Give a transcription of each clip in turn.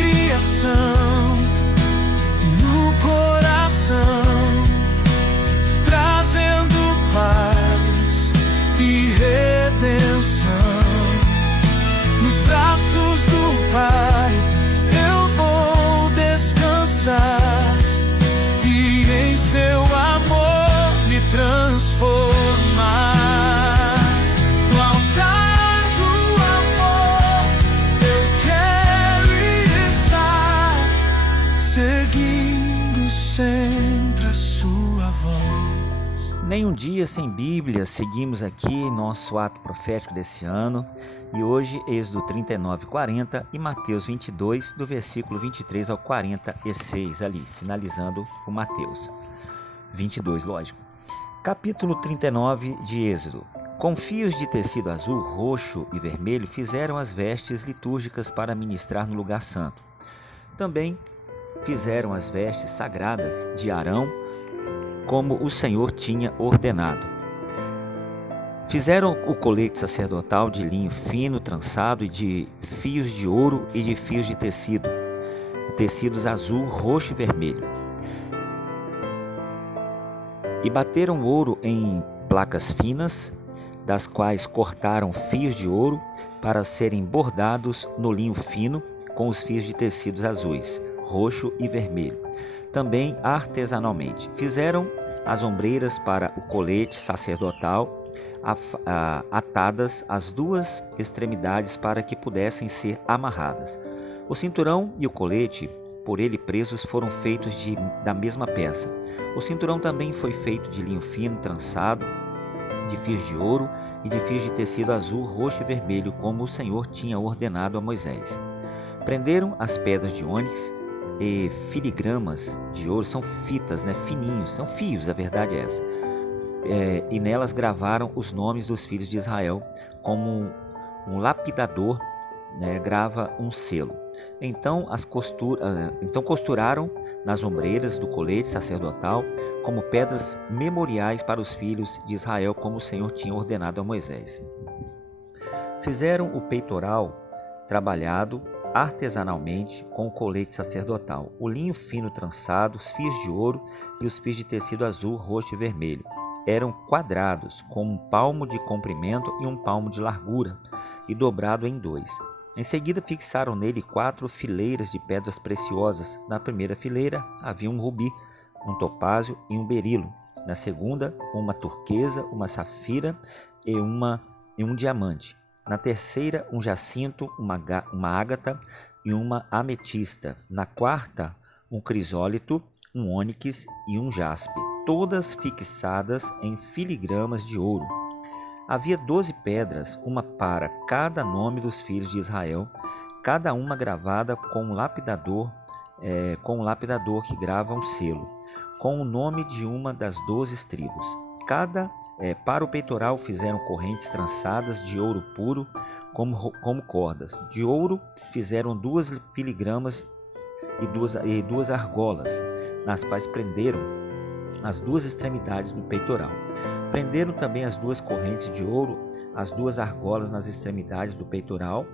criação no coração, trazendo paz e redenção. Nos braços do Pai eu vou descansar e em seu amor me transformar. No altar do amor eu quero estar, seguindo sempre a sua voz. Nem um dia sem Bíblia, seguimos aqui nosso ato profético desse ano. E hoje, Êxodo 39, 40 e Mateus 22, do versículo 23 ao 46, ali, finalizando o Mateus 22, lógico. Capítulo 39 de Êxodo. Com fios de tecido azul, roxo e vermelho, fizeram as vestes litúrgicas para ministrar no lugar santo. Também fizeram as vestes sagradas de Arão, como o Senhor tinha ordenado. Fizeram o colete sacerdotal de linho fino, trançado, e de fios de ouro e de fios de tecidos azul, roxo e vermelho. E bateram ouro em placas finas, das quais cortaram fios de ouro para serem bordados no linho fino com os fios de tecidos azuis, roxo e vermelho. Também artesanalmente. Fizeram as ombreiras para o colete sacerdotal, atadas às duas extremidades para que pudessem ser amarradas. O cinturão e o colete, por ele presos, foram feitos da mesma peça. O cinturão também foi feito de linho fino, trançado, de fios de ouro e de fios de tecido azul, roxo e vermelho, como o Senhor tinha ordenado a Moisés. Prenderam as pedras de ônix e filigramas de ouro, são fitas, fininhos, são fios, a verdade é essa. E nelas gravaram os nomes dos filhos de Israel, como um lapidador grava um selo. Então costuraram nas ombreiras do colete sacerdotal como pedras memoriais para os filhos de Israel, como o Senhor tinha ordenado a Moisés. Fizeram o peitoral trabalhado artesanalmente com o colete sacerdotal, o linho fino trançado, os fios de ouro e os fios de tecido azul, roxo e vermelho. Eram quadrados, com um palmo de comprimento e um palmo de largura, e dobrado em dois. Em seguida fixaram nele 4 fileiras de pedras preciosas. Na primeira fileira havia um rubi, um topázio e um berilo. Na segunda, uma turquesa, uma safira e um diamante. Na terceira, um jacinto, uma ágata e uma ametista. Na quarta, um crisólito, um ônix e um jaspe, todas fixadas em filigramas de ouro. Havia 12 pedras, uma para cada nome dos filhos de Israel, cada uma gravada com um lapidador que grava um selo, com o nome de uma das 12 tribos. Para o peitoral fizeram correntes trançadas de ouro puro, como cordas. De ouro fizeram 2 filigramas e duas argolas, nas quais prenderam as 2 extremidades do peitoral. Prenderam também as 2 correntes de ouro, as 2 argolas nas extremidades do peitoral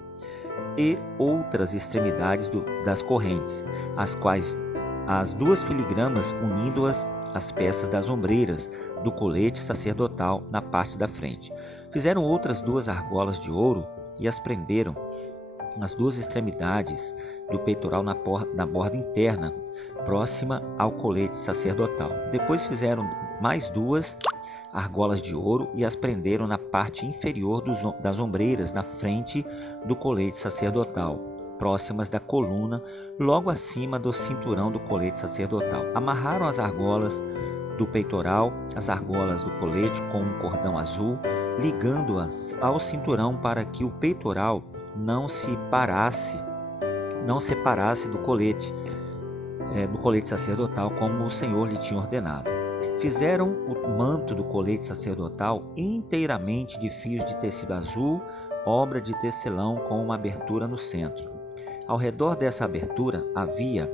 e outras extremidades das correntes, as quais as 2 filigramas unindo-as às peças das ombreiras do colete sacerdotal na parte da frente. Fizeram outras 2 argolas de ouro e as prenderam as 2 extremidades do peitoral na borda interna, próxima ao colete sacerdotal. Depois fizeram mais 2 argolas de ouro e as prenderam na parte inferior das ombreiras, na frente do colete sacerdotal, próximas da coluna, logo acima do cinturão do colete sacerdotal. Amarraram as argolas do peitoral, as argolas do colete com um cordão azul, ligando-as ao cinturão para que o peitoral não separasse do colete sacerdotal, como o Senhor lhe tinha ordenado. Fizeram o manto do colete sacerdotal inteiramente de fios de tecido azul, obra de tecelão, com uma abertura no centro. Ao redor dessa abertura havia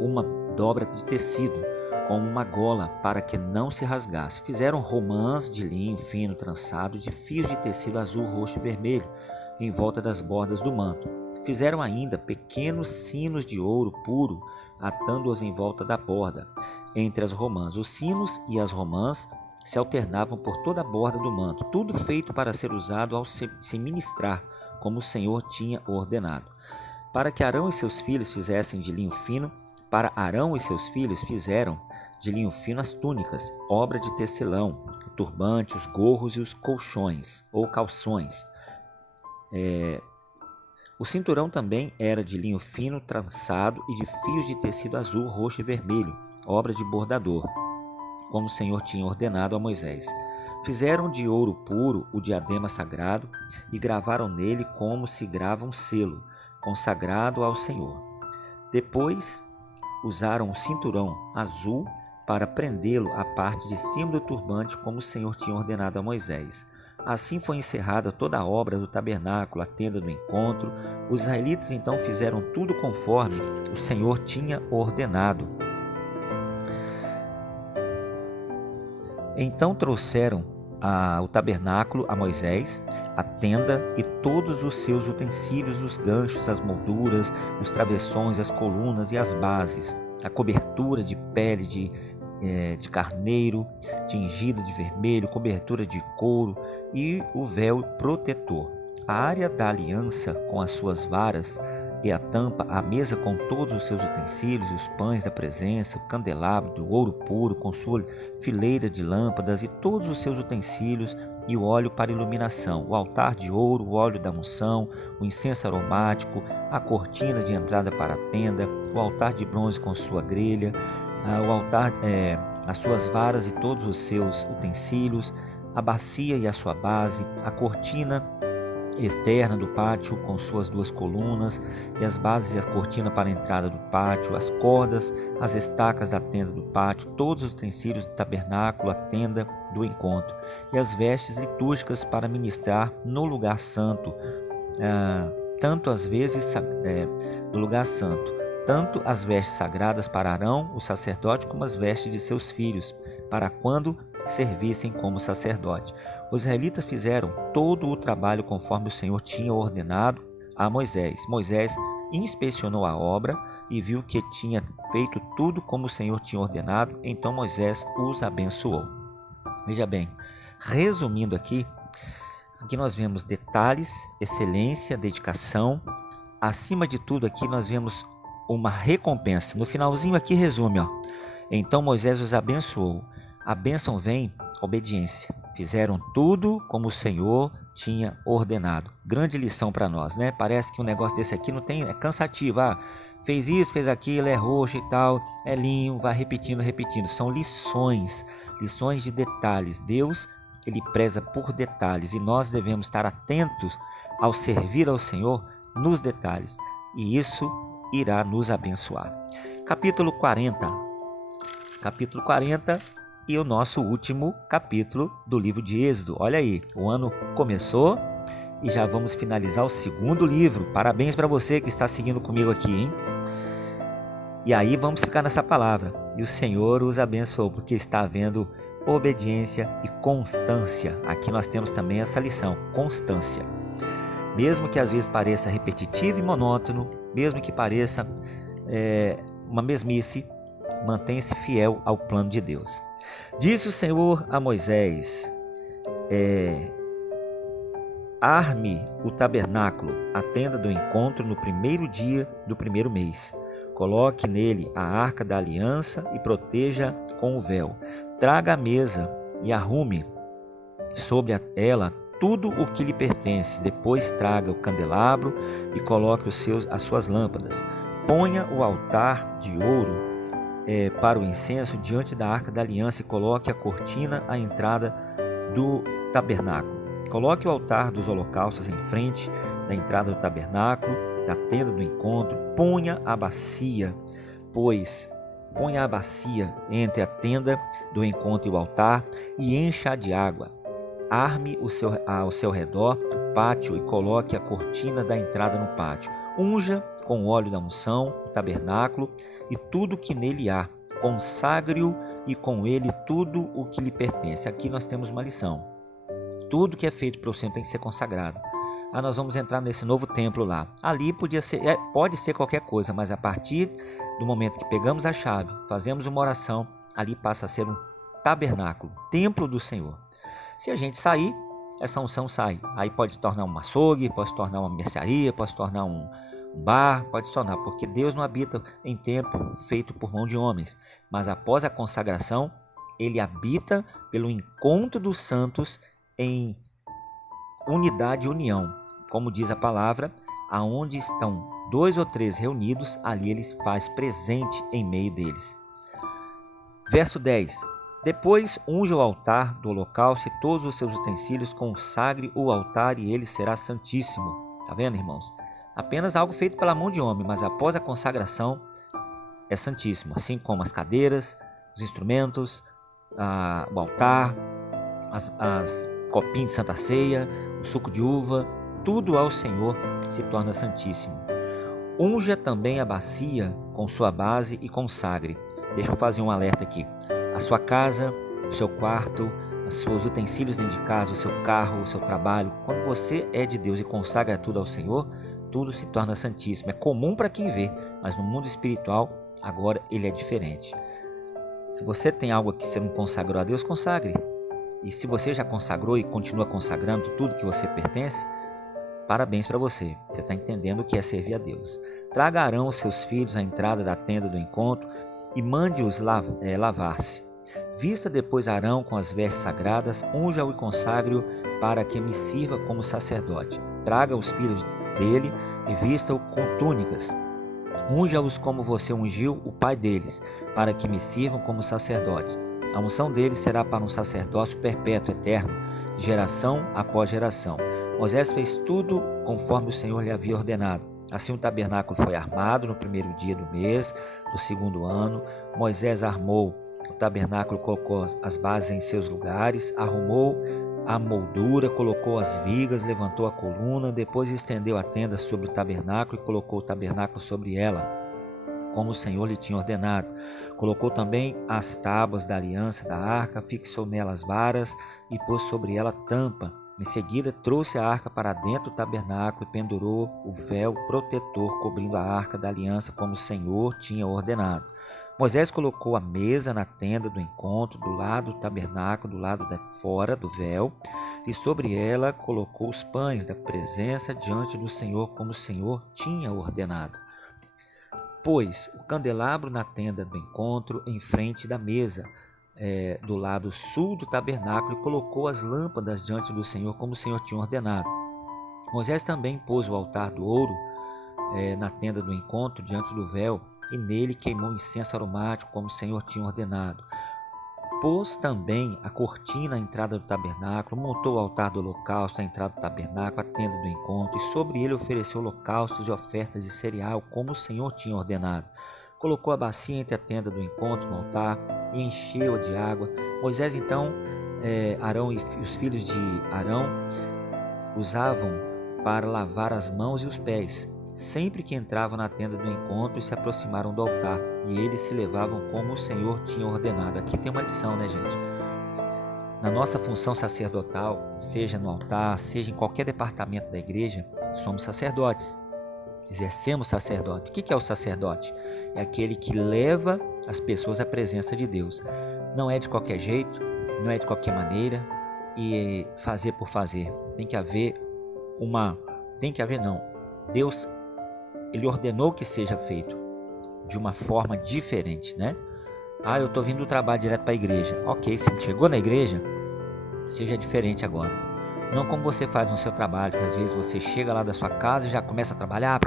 uma dobra de tecido com uma gola para que não se rasgasse. Fizeram romãs de linho fino trançado de fios de tecido azul, roxo e vermelho em volta das bordas do manto. Fizeram ainda pequenos sinos de ouro puro, atando-os em volta da borda, entre as romãs. Os sinos e as romãs se alternavam por toda a borda do manto, tudo feito para ser usado ao se ministrar, como o Senhor tinha ordenado. Para que Arão e seus filhos fizessem de linho fino, para Arão e seus filhos fizeram de linho fino as túnicas, obra de tecelão, o turbante, os gorros e os colchões ou calções. O cinturão também era de linho fino trançado e de fios de tecido azul, roxo e vermelho, obra de bordador, como o Senhor tinha ordenado a Moisés. Fizeram de ouro puro o diadema sagrado e gravaram nele como se grava um selo, consagrado ao Senhor. Depois usaram o cinturão azul para prendê-lo à parte de cima do turbante, como o Senhor tinha ordenado a Moisés. Assim foi encerrada toda a obra do tabernáculo, a tenda do encontro. Os israelitas então fizeram tudo conforme o Senhor tinha ordenado. Então trouxeram o tabernáculo a Moisés, a tenda e todos os seus utensílios, os ganchos, as molduras, os travessões, as colunas e as bases, a cobertura de pele de carneiro, tingida de vermelho, cobertura de couro e o véu protetor. A área da aliança com as suas varas e a tampa, a mesa com todos os seus utensílios, os pães da presença, o candelabro do ouro puro com sua fileira de lâmpadas e todos os seus utensílios e o óleo para iluminação, o altar de ouro, o óleo da unção, o incenso aromático, a cortina de entrada para a tenda, o altar de bronze com sua grelha, o altar, as suas varas e todos os seus utensílios, a bacia e a sua base, a cortina externa do pátio com suas duas colunas e as bases e a cortina para a entrada do pátio, as cordas, as estacas da tenda do pátio, todos os utensílios do tabernáculo, a tenda do encontro e as vestes litúrgicas para ministrar no lugar santo, tanto as vestes sagradas para Arão, o sacerdote, como as vestes de seus filhos, para quando servissem como sacerdote. Os israelitas fizeram todo o trabalho conforme o Senhor tinha ordenado a Moisés. Moisés inspecionou a obra e viu que tinha feito tudo como o Senhor tinha ordenado, então Moisés os abençoou. Veja bem, resumindo aqui nós vemos detalhes, excelência, dedicação. Acima de tudo aqui nós vemos uma recompensa. No finalzinho aqui resume, então Moisés os abençoou. A bênção vem obediência. Fizeram tudo como o Senhor tinha ordenado. Grande lição para nós, né? Parece que um negócio desse aqui não tem, é cansativo. Fez isso, fez aquilo, é roxo e tal, é linho, vai repetindo. São lições de detalhes. Deus, ele preza por detalhes e nós devemos estar atentos ao servir ao Senhor nos detalhes. E isso irá nos abençoar. Capítulo 40 e o nosso último capítulo do livro de Êxodo. Olha aí, o ano começou e já vamos finalizar o segundo livro. Parabéns para você que está seguindo comigo aqui, hein? E aí vamos ficar nessa palavra. E o Senhor os abençoou, porque está havendo obediência e constância. Aqui nós temos também essa lição, constância. Mesmo que às vezes pareça repetitivo e monótono, mesmo que pareça uma mesmice, mantenha-se fiel ao plano de Deus. Disse o Senhor a Moisés: arme o tabernáculo, a tenda do encontro, no primeiro dia do primeiro mês. Coloque nele a arca da aliança e proteja com o véu. Traga a mesa e arrume sobre ela tudo o que lhe pertence. Depois traga o candelabro e coloque as suas lâmpadas. Ponha o altar de ouro para o incenso diante da arca da aliança e coloque a cortina à entrada do tabernáculo. Coloque o altar dos holocaustos em frente da entrada do tabernáculo, da tenda do encontro. Ponha a bacia entre a tenda do encontro e o altar e encha de água. Arme ao seu redor o pátio e coloque a cortina da entrada no pátio. Unja com o óleo da unção o tabernáculo e tudo que nele há. Consagre-o e com ele tudo o que lhe pertence. Aqui nós temos uma lição. Tudo que é feito para o Senhor tem que ser consagrado. nós vamos entrar nesse novo templo lá. Ali pode ser qualquer coisa, mas a partir do momento que pegamos a chave, fazemos uma oração, ali passa a ser um tabernáculo, templo do Senhor. Se a gente sair, essa unção sai. Aí pode se tornar um açougue, pode se tornar uma mercearia, pode se tornar um bar, pode se tornar, porque Deus não habita em templo feito por mão de homens, mas após a consagração, ele habita pelo encontro dos santos em unidade e união. Como diz a palavra, aonde estão 2 ou 3 reunidos, ali ele faz presente em meio deles. Verso 10. Depois unja o altar do holocausto e todos os seus utensílios, consagre o altar e ele será santíssimo. Está vendo, irmãos? Apenas algo feito pela mão de homem, mas após a consagração é santíssimo. Assim como as cadeiras, os instrumentos, o altar, as copinhos de Santa Ceia, o suco de uva, tudo ao Senhor se torna santíssimo. Unja também a bacia com sua base e consagre. Deixa eu fazer um alerta aqui. A sua casa, o seu quarto, os seus utensílios dentro de casa, o seu carro, o seu trabalho. Quando você é de Deus e consagra tudo ao Senhor, tudo se torna santíssimo. É comum para quem vê, mas no mundo espiritual, agora ele é diferente. Se você tem algo que você não consagrou a Deus, consagre. E se você já consagrou e continua consagrando tudo que você pertence, parabéns para você. Você está entendendo o que é servir a Deus. Traga Arão os seus filhos à entrada da tenda do encontro e mande-os lavar-se. Vista depois Arão com as vestes sagradas, unja-o e consagre-o para que me sirva como sacerdote. Traga os filhos dele e vista-o com túnicas. Unja-os como você ungiu o pai deles, para que me sirvam como sacerdotes. A unção deles será para um sacerdócio perpétuo, eterno, de geração após geração. Moisés fez tudo conforme o Senhor lhe havia ordenado. Assim o tabernáculo foi armado no primeiro dia do mês do 2º ano. Moisés armou o tabernáculo, colocou as bases em seus lugares, arrumou a moldura, colocou as vigas, levantou a coluna, depois estendeu a tenda sobre o tabernáculo e colocou o tabernáculo sobre ela, como o Senhor lhe tinha ordenado. Colocou também as tábuas da aliança da arca, fixou nela as varas e pôs sobre ela tampa. Em seguida, trouxe a arca para dentro do tabernáculo e pendurou o véu protetor cobrindo a arca da aliança, como o Senhor tinha ordenado. Moisés colocou a mesa na tenda do encontro, do lado do tabernáculo, do lado de fora do véu, e sobre ela colocou os pães da presença diante do Senhor, como o Senhor tinha ordenado. Pôs o candelabro na tenda do encontro, em frente da mesa, do lado sul do tabernáculo, e colocou as lâmpadas diante do Senhor, como o Senhor tinha ordenado. Moisés também pôs o altar do ouro na tenda do encontro, diante do véu, e nele queimou incenso aromático, como o Senhor tinha ordenado. Pôs também a cortina à entrada do tabernáculo, montou o altar do holocausto à entrada do tabernáculo, a tenda do encontro, e sobre ele ofereceu holocaustos e ofertas de cereal, como o Senhor tinha ordenado. Colocou a bacia entre a tenda do encontro no altar e encheu-a de água. Moisés então, Arão e os filhos de Arão usavam para lavar as mãos e os pés, sempre que entravam na tenda do encontro e se aproximaram do altar, e eles se levavam como o Senhor tinha ordenado. Aqui tem uma lição, né, gente? Na nossa função sacerdotal, seja no altar, seja em qualquer departamento da igreja, somos sacerdotes. Exercemos sacerdote. O que é o sacerdote? É aquele que leva as pessoas à presença de Deus. Não é de qualquer jeito, não é de qualquer maneira e fazer por fazer. Deus, ele ordenou que seja feito de uma forma diferente, né? Eu estou vindo do trabalho direto para a igreja. Ok, se chegou na igreja, seja diferente agora. Não como você faz no seu trabalho, que às vezes você chega lá da sua casa e já começa a trabalhar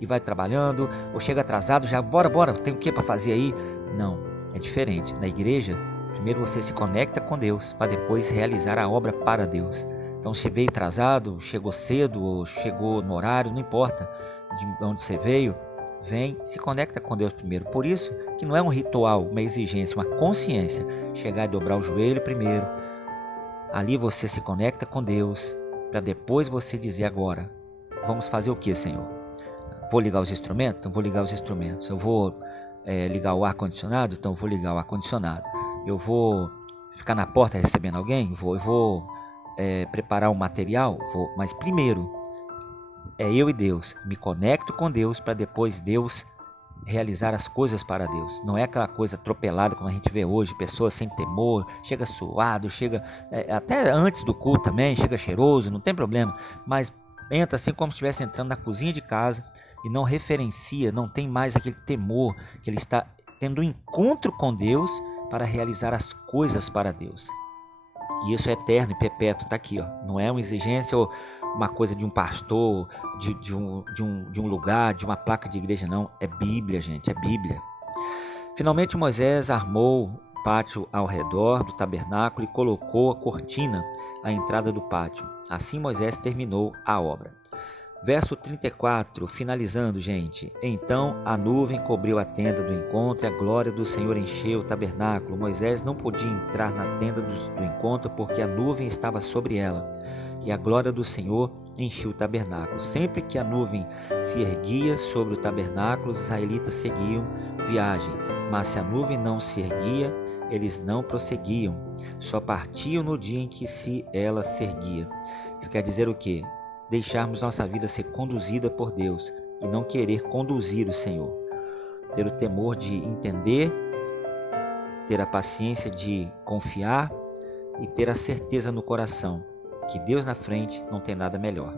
e vai trabalhando, ou chega atrasado, já bora, tem o que para fazer aí? Não, é diferente. Na igreja, primeiro você se conecta com Deus, para depois realizar a obra para Deus. Então, se veio atrasado, chegou cedo, ou chegou no horário, não importa de onde você veio, vem, se conecta com Deus primeiro. Por isso que não é um ritual, uma exigência, uma consciência. Chegar e dobrar o joelho primeiro. Ali você se conecta com Deus, para depois você dizer agora, vamos fazer o que, Senhor? Vou ligar os instrumentos? Então vou ligar os instrumentos. Eu vou ligar o ar-condicionado? Então vou ligar o ar-condicionado. Eu vou ficar na porta recebendo alguém? Eu vou preparar um material? Vou, mas primeiro é eu e Deus. Me conecto com Deus para depois Deus realizar as coisas para Deus. Não é aquela coisa atropelada como a gente vê hoje, pessoas sem temor, chega suado, chega até antes do culto também, chega cheiroso, não tem problema, mas entra assim como se estivesse entrando na cozinha de casa e não referencia, não tem mais aquele temor, que ele está tendo um encontro com Deus para realizar as coisas para Deus. E isso é eterno e perpétuo, está aqui, ó. Não é uma exigência ou uma coisa de um pastor, de um lugar, de uma placa de igreja, não. É Bíblia, gente, é Bíblia. Finalmente Moisés armou o pátio ao redor do tabernáculo e colocou a cortina à entrada do pátio. Assim Moisés terminou a obra. Verso 34, finalizando, gente. Então a nuvem cobriu a tenda do encontro e a glória do Senhor encheu o tabernáculo. Moisés não podia entrar na tenda do encontro porque a nuvem estava sobre ela. E a glória do Senhor encheu o tabernáculo. Sempre que a nuvem se erguia sobre o tabernáculo, os israelitas seguiam viagem. Mas se a nuvem não se erguia, eles não prosseguiam. Só partiam no dia em que ela se erguia. Isso quer dizer o quê? Deixarmos nossa vida ser conduzida por Deus e não querer conduzir o Senhor. Ter o temor de entender, ter a paciência de confiar e ter a certeza no coração que Deus na frente não tem nada melhor.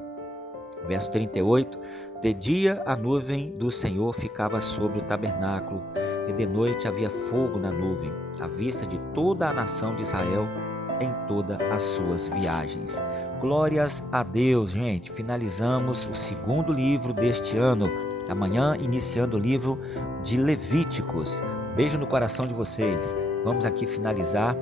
Verso 38, de dia a nuvem do Senhor ficava sobre o tabernáculo e de noite havia fogo na nuvem, à vista de toda a nação de Israel em todas as suas viagens. Glórias a Deus, gente. Finalizamos o segundo livro deste ano. Amanhã, iniciando o livro de Levíticos. Beijo no coração de vocês. Vamos aqui finalizar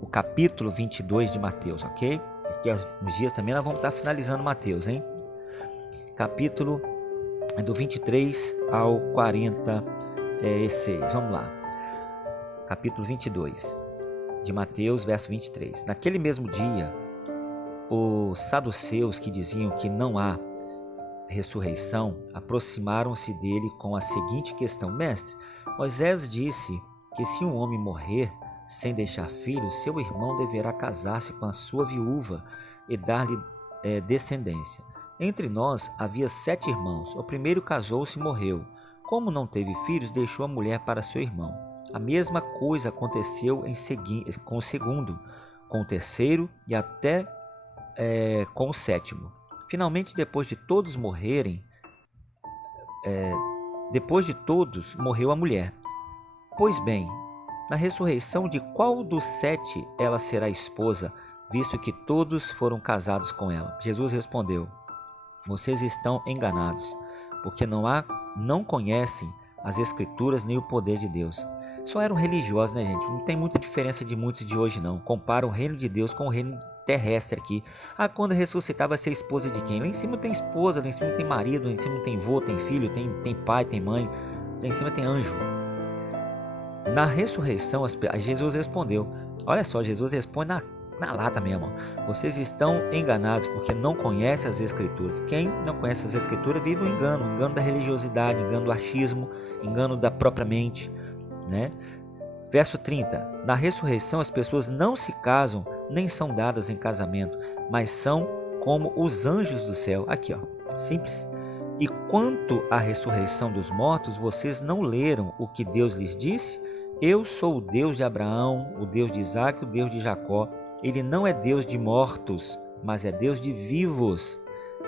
o capítulo 22 de Mateus, ok? Daqui a uns dias também nós vamos estar finalizando Mateus, hein? Capítulo do 23 ao 46. Vamos lá. Capítulo 22. De Mateus, verso 23. Naquele mesmo dia, os saduceus que diziam que não há ressurreição aproximaram-se dele com a seguinte questão: Mestre, Moisés disse que se um homem morrer sem deixar filhos, seu irmão deverá casar-se com a sua viúva e dar-lhe descendência. Entre nós havia 7 irmãos. O primeiro casou-se e morreu. Como não teve filhos, deixou a mulher para seu irmão. A mesma coisa aconteceu com o segundo, com o terceiro e até com o sétimo. Finalmente, depois de todos morreu a mulher. Pois bem, na ressurreição de qual dos 7 ela será esposa, visto que todos foram casados com ela? Jesus respondeu: vocês estão enganados, porque não conhecem as Escrituras nem o poder de Deus. Só eram religiosos, né, gente? Não tem muita diferença de muitos de hoje, não. Compara o reino de Deus com o reino terrestre aqui. Quando ressuscitar vai ser esposa de quem? Lá em cima tem esposa, lá em cima tem marido, lá em cima tem vô, tem filho, tem pai, tem mãe. Lá em cima tem anjo. Na ressurreição, Jesus respondeu. Olha só, Jesus responde na lata mesmo. Vocês estão enganados porque não conhecem as Escrituras. Quem não conhece as Escrituras vive o engano da religiosidade, engano do achismo, engano da própria mente, né? Verso 30. Na ressurreição as pessoas não se casam nem são dadas em casamento, mas são como os anjos do céu. Aqui, ó, simples. E quanto à ressurreição dos mortos, vocês não leram o que Deus lhes disse? Eu sou o Deus de Abraão, o Deus de Isaque, o Deus de Jacó. Ele não é Deus de mortos, mas é Deus de vivos.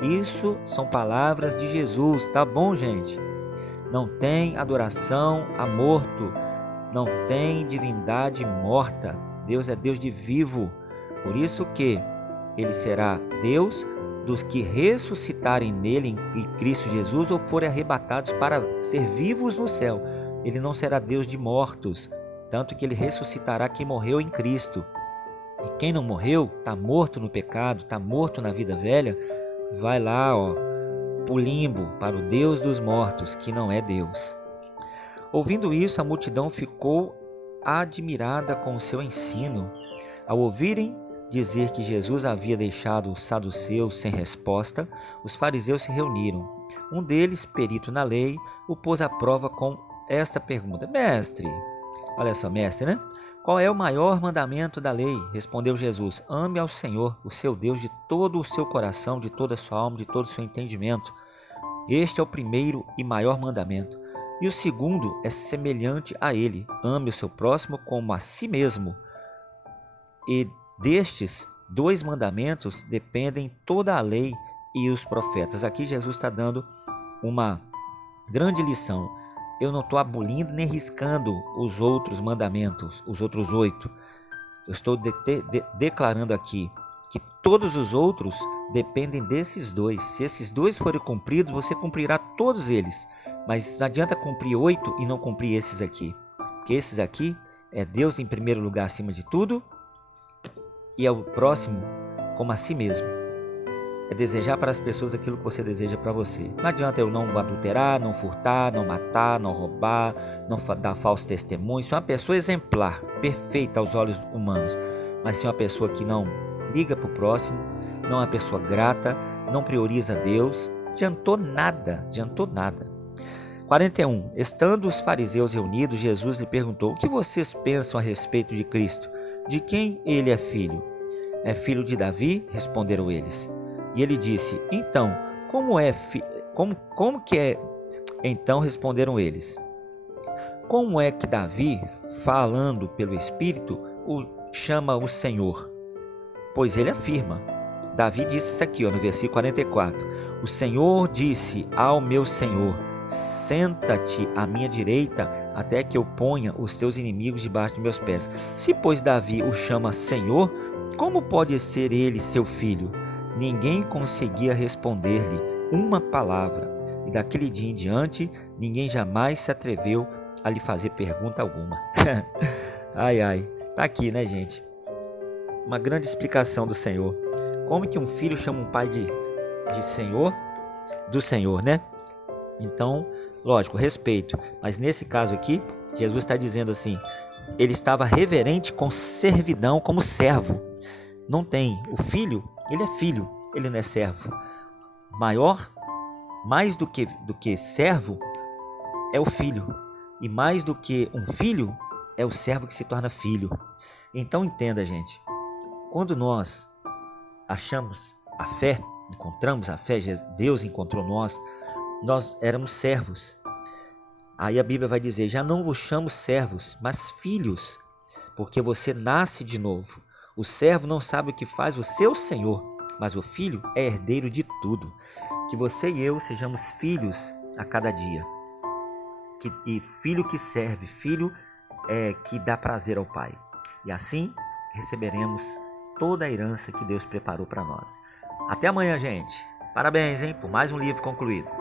Isso são palavras de Jesus, tá bom, gente? Não tem adoração a morto, não tem divindade morta. Deus é Deus de vivo. Por isso que ele será Deus dos que ressuscitarem nele em Cristo Jesus ou forem arrebatados para ser vivos no céu. Ele não será Deus de mortos, tanto que ele ressuscitará quem morreu em Cristo. E quem não morreu, está morto no pecado, está morto na vida velha, vai lá, ó, para o limbo, para o Deus dos mortos, que não é Deus. Ouvindo isso, a multidão ficou admirada com o seu ensino. Ao ouvirem dizer que Jesus havia deixado os saduceus sem resposta, os fariseus se reuniram. Um deles, perito na lei, o pôs à prova com esta pergunta: Mestre, olha só, mestre, né? Qual é o maior mandamento da lei? Respondeu Jesus: ame ao Senhor, o seu Deus, de todo o seu coração, de toda a sua alma, de todo o seu entendimento. Este é o primeiro e maior mandamento. E o segundo é semelhante a ele: ame o seu próximo como a si mesmo. E destes 2 mandamentos dependem toda a lei e os profetas. Aqui Jesus está dando uma grande lição. Eu não estou abolindo nem riscando os outros mandamentos, os outros 8. Eu estou declarando aqui que todos os outros dependem desses 2. Se esses 2 forem cumpridos, você cumprirá todos eles. Mas não adianta cumprir 8 e não cumprir esses aqui. Porque esses aqui é Deus em primeiro lugar acima de tudo e é o próximo como a si mesmo. É desejar para as pessoas aquilo que você deseja para você. Não adianta eu não adulterar, não furtar, não matar, não roubar, não dar falso testemunho. Se é uma pessoa exemplar, perfeita aos olhos humanos, mas se é uma pessoa que não liga para o próximo, não é uma pessoa grata, não prioriza Deus, adiantou nada. 41. Estando os fariseus reunidos, Jesus lhe perguntou: o que vocês pensam a respeito de Cristo? De quem ele é filho? É filho de Davi? Responderam eles. E ele disse: então, como que é? Então responderam eles: como é que Davi, falando pelo Espírito, o chama o Senhor? Pois ele afirma. Davi disse isso aqui, no versículo 44. O Senhor disse ao meu Senhor: senta-te à minha direita, até que eu ponha os teus inimigos debaixo de meus pés. Se, pois, Davi o chama Senhor, como pode ser ele seu filho? Ninguém conseguia responder-lhe uma palavra, e daquele dia em diante, ninguém jamais se atreveu a lhe fazer pergunta alguma. Ai, tá aqui, né, gente? Uma grande explicação do Senhor. Como que um filho chama um pai de Senhor? Do Senhor, né? Então, lógico, respeito. Mas nesse caso aqui, Jesus está dizendo assim, ele estava reverente com servidão, como servo. Não tem. O filho, ele é filho, ele não é servo. Mais do que servo, é o filho. E mais do que um filho, é o servo que se torna filho. Então entenda, gente. Quando nós achamos a fé, encontramos a fé, Deus encontrou nós éramos servos. Aí a Bíblia vai dizer: já não vos chamo servos, mas filhos, porque você nasce de novo. O servo não sabe o que faz o seu senhor, mas o filho é herdeiro de tudo. Que você e eu sejamos filhos a cada dia. E filho que serve, filho que dá prazer ao Pai. E assim receberemos toda a herança que Deus preparou para nós. Até amanhã, gente. Parabéns, hein, por mais um livro concluído.